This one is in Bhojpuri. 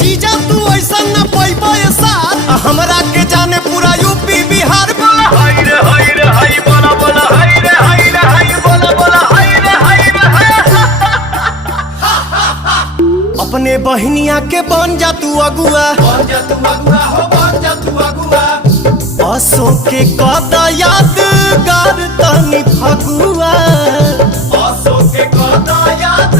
जीजा तू ऐसा न पैबो साथ हमरा के जाने पूरा यूपी बिहार बोला हाय रे हाय रे हाय बोला बोला हाय रे हाय रे हाय बोला बोला हाय रे हाय रे अपने बहनिया के बन जा तू अगुआ असों के कदा यादगार तनी फगुआ के कदा याद